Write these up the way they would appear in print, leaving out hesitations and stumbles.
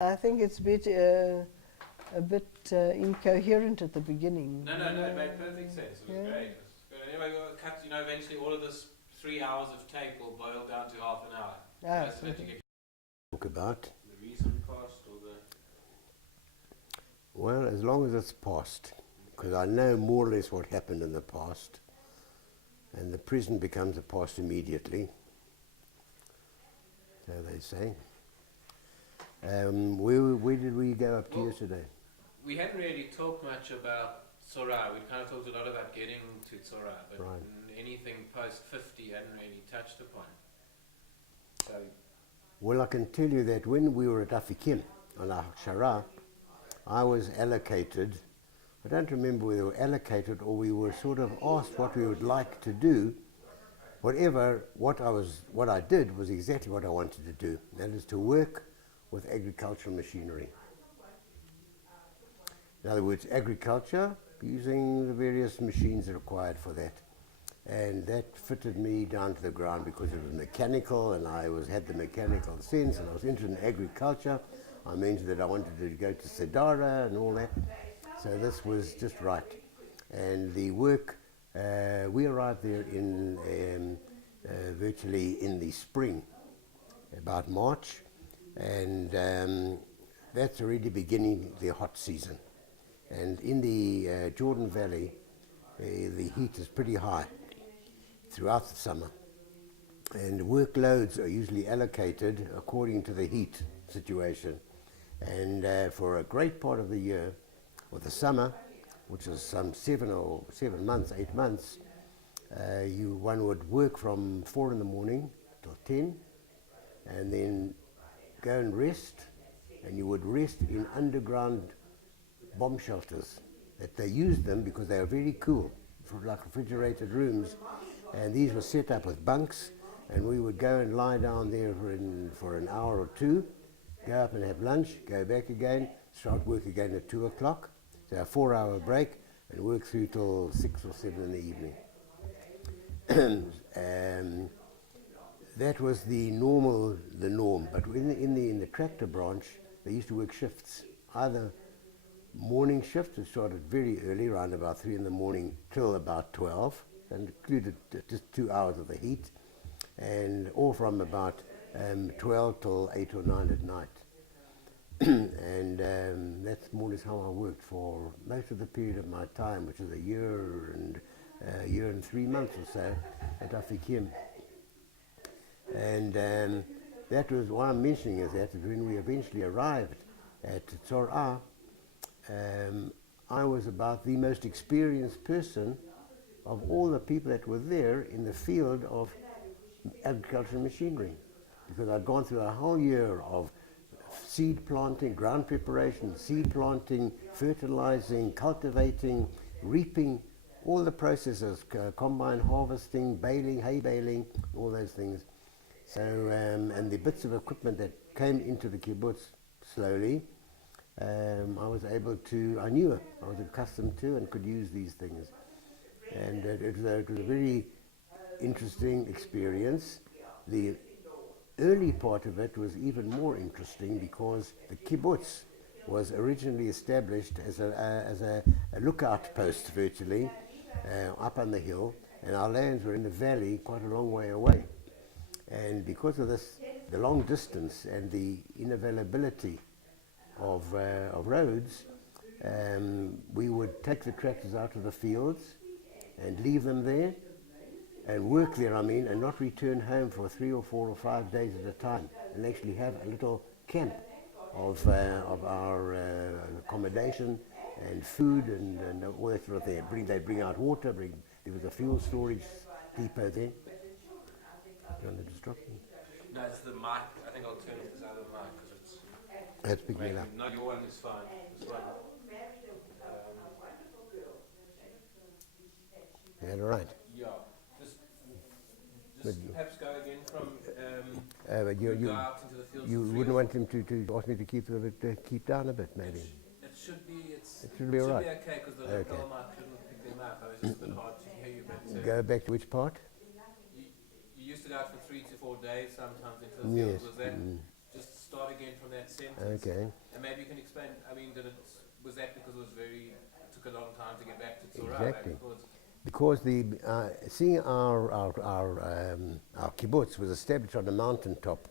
I think it's a bit incoherent at the beginning. No, it made perfect sense. It was great. It was good. Anyway, we'll cut, eventually all of this 3 hours of tape will boil down to half an hour. Ah, So that you get Talk about. the recent past or the... Well, as long as it's past, because I know more or less what happened in the past, and the present becomes a past immediately, so they say. Where did we go up to yesterday? We hadn't really talked much about Tsora. We kind of talked a lot about getting to Tsora, but Right. anything post 50 hadn't really touched upon. So, Well, I can tell you that when we were at Afikim on Akshara, I was allocated, I don't remember whether we were allocated or we were sort of asked what we would like to do. What I did was exactly what I wanted to do. That is to work with agricultural machinery. In other words, agriculture, using the various machines required for that. And that fitted me down to the ground because it was mechanical and I had the mechanical sense and I was interested in agriculture. I mentioned that I wanted to go to Sedara and all that. So this was just right. And the work, we arrived there in virtually in the spring, about March. And that's already beginning the hot season. And in the Jordan Valley, the heat is pretty high throughout the summer. And workloads are usually allocated according to the heat situation. And for a great part of the year, or the summer, which is some 8 months, one would work from 4 in the morning till 10, and then go and rest, and you would rest in underground bomb shelters. That they used them because they are very cool, like refrigerated rooms, and these were set up with bunks, and we would go and lie down there for an hour or two, go up and have lunch, go back again, start work again at 2 o'clock, so a 4-hour break, and work through till 6 or 7 in the evening. That was the norm. But in the tractor branch, they used to work shifts. Either morning shift, which started very early, around about 3 in the morning till about 12, and included just 2 hours of the heat, or from about 12 till 8 or 9 at night. And that's more or less how I worked for most of the period of my time, which is a year and 3 months or so at Afikim. And that was why I'm mentioning is that when we eventually arrived at Tzorah, I was about the most experienced person of all the people that were there in the field of agricultural machinery, because I'd gone through a whole year of seed planting, ground preparation, seed planting, fertilizing, cultivating, reaping, all the processes, combine harvesting, baling, hay baling, all those things. So, and the bits of equipment that came into the kibbutz slowly, I was able to, I knew it, I was accustomed to and could use these things. And it was a very interesting experience. The early part of it was even more interesting because the kibbutz was originally established as a lookout post virtually up on the hill, and our lands were in the valley quite a long way away. And because of this, the long distance and the unavailability of roads, we would take the tractors out of the fields and leave them there and work there, and not return home for 3 or 4 or 5 days at a time, and actually have a little camp of our accommodation and food and all that sort of thing. They bring out water. There was a fuel storage depot there. Do you want to disrupt me? No, it's the mic. I think I'll turn this other mic because it's... That's picking it up. No, your one is fine. This one. Yeah, right. Yeah. Just perhaps go again from But go out into the fields. you wouldn't want him to ask me to keep down a bit, maybe. It should be. It should be all right. Okay because the lapel mic couldn't pick them up. It was just a bit hard to hear you. But Go back to which part? you used to go out for 3 to 4 days sometimes into the fields. Was that just start again from that sentence. Okay. And maybe you can explain, I mean, was that because it took a long time to get back to Tzora? Exactly. Because Because seeing our kibbutz was established on a mountaintop,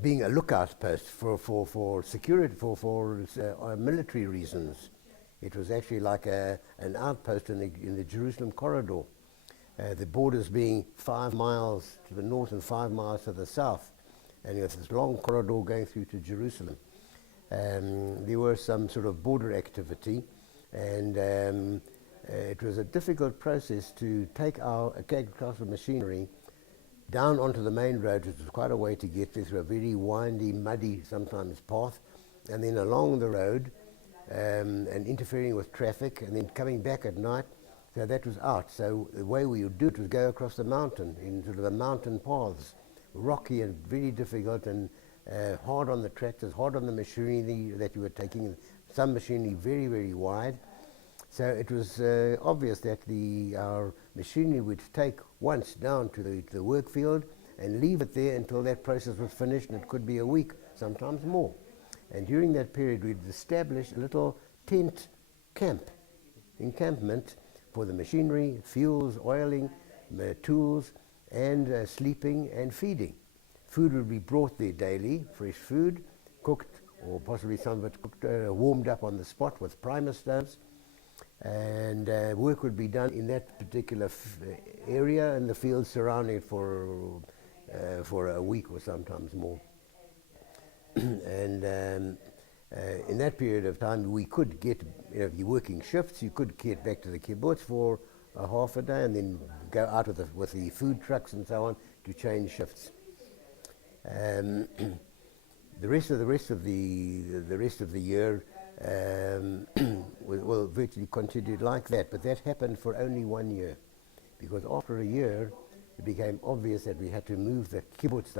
being a lookout post for security, for military reasons. It was actually like an outpost in the Jerusalem corridor. The borders being 5 miles to the north and 5 miles to the south. And you have this long corridor going through to Jerusalem. There was some sort of border activity, and it was a difficult process to take our agricultural machinery down onto the main road, which was quite a way to get there, through a very windy, muddy, sometimes path, and then along the road, and interfering with traffic, and then coming back at night. So that was out. So the way we would do it was go across the mountain, in sort of the mountain paths, rocky and very difficult, and hard on the tractors, hard on the machinery that you were taking, some machinery very, very wide. So it was obvious that our machinery would take once down to the work field and leave it there until that process was finished, and it could be a week, sometimes more. And during that period, we'd establish a little tent encampment for the machinery, fuels, oiling, tools, and sleeping and feeding. Food would be brought there daily, fresh food, cooked, or possibly some of it cooked, warmed up on the spot with primer stoves. And work would be done in that particular area and the fields surrounding it for a week or sometimes more. And in that period of time, we could get, if you're working shifts, you could get back to the kibbutz for a half a day and then go out with the food trucks and so on to change shifts. The rest of the year will virtually continued like that, but that happened for only 1 year, because after a year it became obvious that we had to move the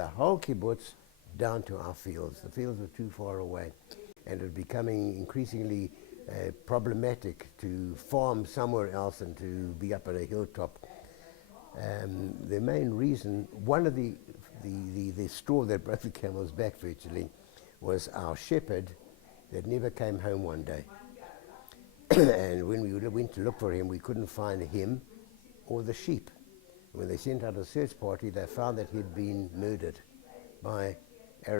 whole kibbutz, down to our fields. The fields were too far away, and it was becoming increasingly problematic to farm somewhere else and to be up at a hilltop. The main reason, one of the straw that broke the camel's back virtually, was our shepherd that never came home one day. And when we went to look for him, we couldn't find him or the sheep. When they sent out a search party, they found that he'd been murdered by